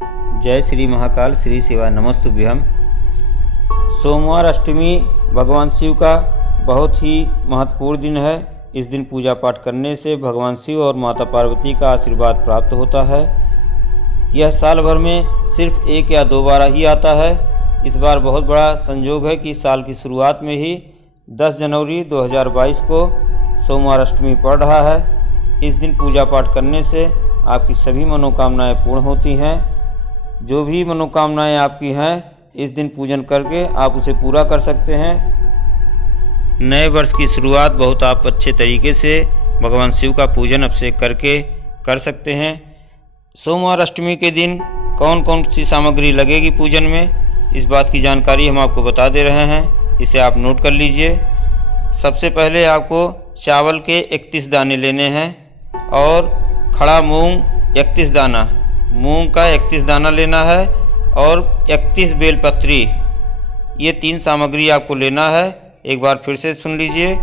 जय श्री महाकाल श्री शिवाय नमस्तुभ्यम। सोमवार अष्टमी भगवान शिव का बहुत ही महत्वपूर्ण दिन है। इस दिन पूजा पाठ करने से भगवान शिव और माता पार्वती का आशीर्वाद प्राप्त होता है। यह साल भर में सिर्फ एक या दो बार ही आता है। इस बार बहुत बड़ा संयोग है कि साल की शुरुआत में ही 10 जनवरी 2022 को सोमवार अष्टमी पड़ रहा है। इस दिन पूजा पाठ करने से आपकी सभी मनोकामनाएं पूर्ण होती हैं। जो भी मनोकामनाएं आपकी हैं इस दिन पूजन करके आप उसे पूरा कर सकते हैं। नए वर्ष की शुरुआत बहुत आप अच्छे तरीके से भगवान शिव का पूजन अभिषेक करके कर सकते हैं। सोमवार अष्टमी के दिन कौन कौन सी सामग्री लगेगी पूजन में, इस बात की जानकारी हम आपको बता दे रहे हैं। इसे आप नोट कर लीजिए। सबसे पहले आपको चावल के 31 दाने लेने हैं और खड़ा मूंग 31 दाना, मूंग का 31 दाना लेना है और 31 बेलपत्री, ये 3 सामग्री आपको लेना है। एक बार फिर से सुन लीजिए।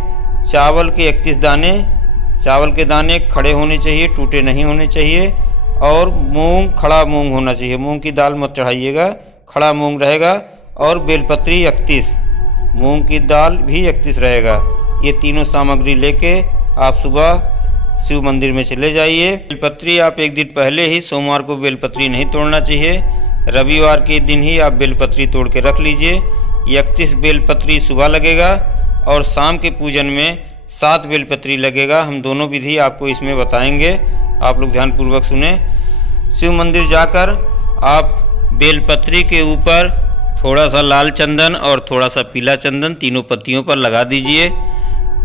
चावल के 31 दाने, चावल के दाने खड़े होने चाहिए, टूटे नहीं होने चाहिए। और मूंग खड़ा मूंग होना चाहिए, मूंग की दाल मत चढ़ाइएगा, खड़ा मूंग रहेगा। और बेलपत्री 31, मूंग की दाल भी 31 रहेगा। ये तीनों सामग्री लेके आप सुबह शिव मंदिर में चले जाइए। बेलपत्री आप एक दिन पहले ही, सोमवार को बेलपत्री नहीं तोड़ना चाहिए, रविवार के दिन ही आप बेलपत्री तोड़ के रख लीजिए। 31 बेलपत्री सुबह लगेगा और शाम के पूजन में 7 बेलपत्री लगेगा। हम दोनों विधि आपको इसमें बताएंगे, आप लोग ध्यानपूर्वक सुने। शिव मंदिर जाकर आप बेलपत्री के ऊपर थोड़ा सा लाल चंदन और थोड़ा सा पीला चंदन तीनों पत्तियों पर लगा दीजिए।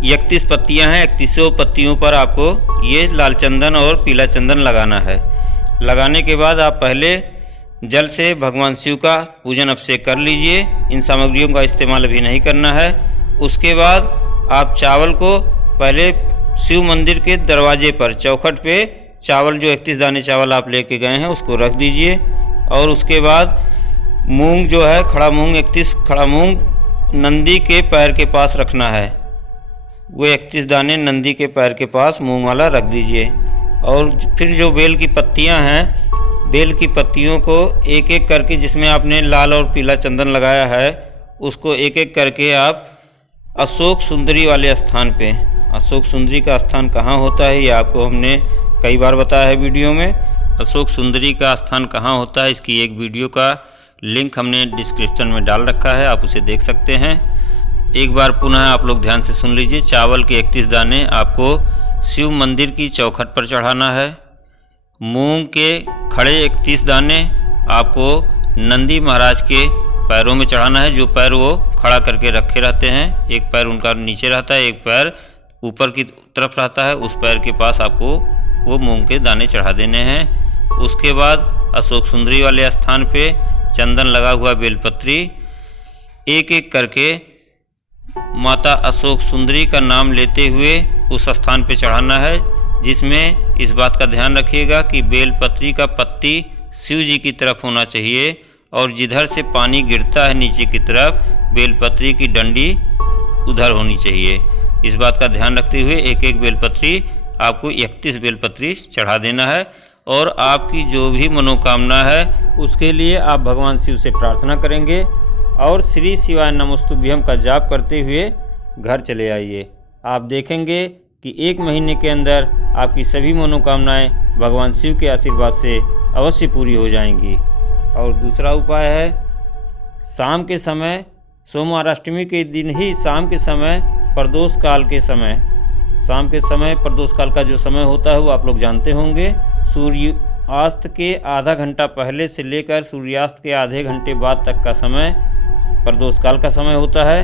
31 पत्तियां हैं, 31 पत्तियों पर आपको ये लाल चंदन और पीला चंदन लगाना है। लगाने के बाद आप पहले जल से भगवान शिव का पूजन अभिषेक कर लीजिए। इन सामग्रियों का इस्तेमाल अभी नहीं करना है। उसके बाद आप चावल को पहले शिव मंदिर के दरवाजे पर, चौखट पे चावल, जो 31 दाने चावल आप लेके गए हैं उसको रख दीजिए। और उसके बाद मूंग जो है, खड़ा मूंग 31 खड़ा मूंग नंदी के पैर के पास रखना है। वो 31 दाने नंदी के पैर के पास मूंग वाला रख दीजिए। और फिर जो बेल की पत्तियां हैं, बेल की पत्तियों को एक एक करके, जिसमें आपने लाल और पीला चंदन लगाया है, उसको एक एक करके आप अशोक सुंदरी वाले स्थान पे, अशोक सुंदरी का स्थान कहाँ होता है ये आपको हमने कई बार बताया है वीडियो में। अशोक सुंदरी का स्थान कहाँ होता है इसकी एक वीडियो का लिंक हमने डिस्क्रिप्शन में डाल रखा है, आप उसे देख सकते हैं। एक बार पुनः आप लोग ध्यान से सुन लीजिए। चावल के 31 दाने आपको शिव मंदिर की चौखट पर चढ़ाना है। मूंग के खड़े 31 दाने आपको नंदी महाराज के पैरों में चढ़ाना है, जो पैर वो खड़ा करके रखे रहते हैं। एक पैर उनका नीचे रहता है, एक पैर ऊपर की तरफ रहता है। उस पैर के पास आपको वो मूंग के दाने चढ़ा देने हैं। उसके बाद अशोक सुंदरी वाले स्थान पे चंदन लगा हुआ बेलपत्री एक एक करके माता अशोक सुंदरी का नाम लेते हुए उस स्थान पे चढ़ाना है। जिसमें इस बात का ध्यान रखिएगा कि बेलपत्री का पत्ती शिव जी की तरफ होना चाहिए और जिधर से पानी गिरता है नीचे की तरफ, बेलपत्री की डंडी उधर होनी चाहिए। इस बात का ध्यान रखते हुए एक एक बेलपत्री आपको 31 बेलपत्री चढ़ा देना है। और आपकी जो भी मनोकामना है उसके लिए आप भगवान शिव से प्रार्थना करेंगे और श्री शिवाय नमस्तुभ्यम का जाप करते हुए घर चले आइए। आप देखेंगे कि 1 महीने के अंदर आपकी सभी मनोकामनाएं भगवान शिव के आशीर्वाद से अवश्य पूरी हो जाएंगी। और दूसरा उपाय है, शाम के समय, सोमवार अष्टमी के दिन ही शाम के समय, प्रदोष काल के समय, शाम के समय प्रदोष काल का जो समय होता है वो आप लोग जानते होंगे। सूर्यास्त के आधा घंटा पहले से लेकर सूर्यास्त के आधे घंटे बाद तक का समय प्रदोष काल का समय होता है।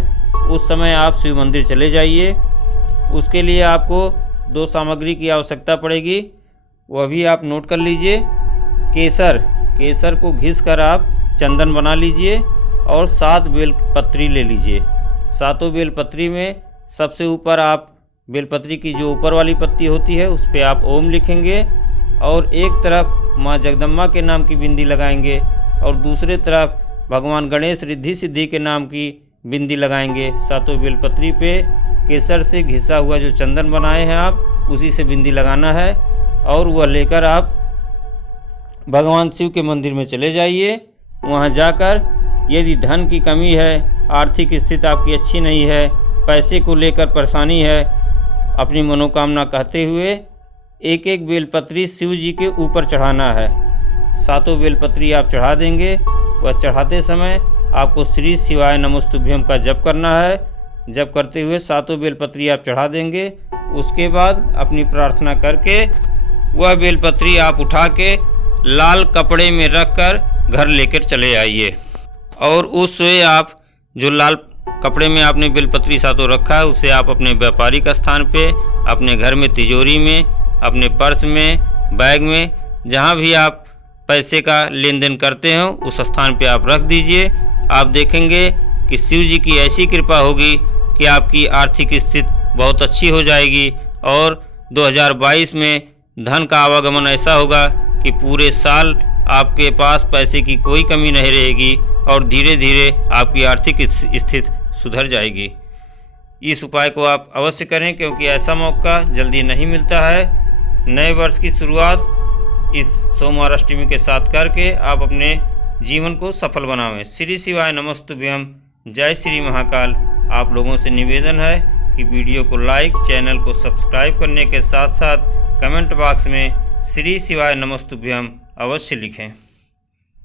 उस समय आप शिव मंदिर चले जाइए। उसके लिए आपको 2 सामग्री की आवश्यकता पड़ेगी, वह भी आप नोट कर लीजिए। केसर को घिस कर आप चंदन बना लीजिए और 7 बेलपत्री ले लीजिए। 7 बेलपत्री में सबसे ऊपर आप बेलपत्री की जो ऊपर वाली पत्ती होती है उस पर आप ओम लिखेंगे और एक तरफ माँ जगदम्बा के नाम की बिंदी लगाएंगे और दूसरे तरफ भगवान गणेश रिद्धि सिद्धि के नाम की बिंदी लगाएंगे। 7 बेलपत्री पे केसर से घिसा हुआ जो चंदन बनाए हैं आप, उसी से बिंदी लगाना है और वह लेकर आप भगवान शिव के मंदिर में चले जाइए। वहाँ जाकर यदि धन की कमी है, आर्थिक स्थिति आपकी अच्छी नहीं है, पैसे को लेकर परेशानी है, अपनी मनोकामना कहते हुए एक एक बेलपत्री शिव जी के ऊपर चढ़ाना है। 7 बेलपत्री आप चढ़ा देंगे। वह चढ़ाते समय आपको श्री शिवाय नमस्तुभ्यम का जप करना है। जप करते हुए 7 बेलपत्री आप चढ़ा देंगे। उसके बाद अपनी प्रार्थना करके वह बेलपत्री आप उठा के लाल कपड़े में रखकर घर लेकर चले आइए। और उस समय आप जो लाल कपड़े में आपने बेलपत्री 7 रखा है उसे आप अपने व्यापारिक स्थान पे, अपने घर में तिजोरी में, अपने पर्स में, बैग में, जहाँ भी आप पैसे का लेन देन करते हो उस स्थान पे आप रख दीजिए। आप देखेंगे कि शिव जी की ऐसी कृपा होगी कि आपकी आर्थिक स्थिति बहुत अच्छी हो जाएगी और 2022 में धन का आवागमन ऐसा होगा कि पूरे साल आपके पास पैसे की कोई कमी नहीं रहेगी और धीरे धीरे आपकी आर्थिक स्थिति सुधर जाएगी। इस उपाय को आप अवश्य करें क्योंकि ऐसा मौका जल्दी नहीं मिलता है। नए वर्ष की शुरुआत इस सोमवार अष्टमी के साथ करके आप अपने जीवन को सफल बनावें। श्री शिवाय नमस्तुभ्यम। जय श्री महाकाल। आप लोगों से निवेदन है कि वीडियो को लाइक, चैनल को सब्सक्राइब करने के साथ साथ कमेंट बॉक्स में श्री शिवाय नमस्तुभ्यम अवश्य लिखें।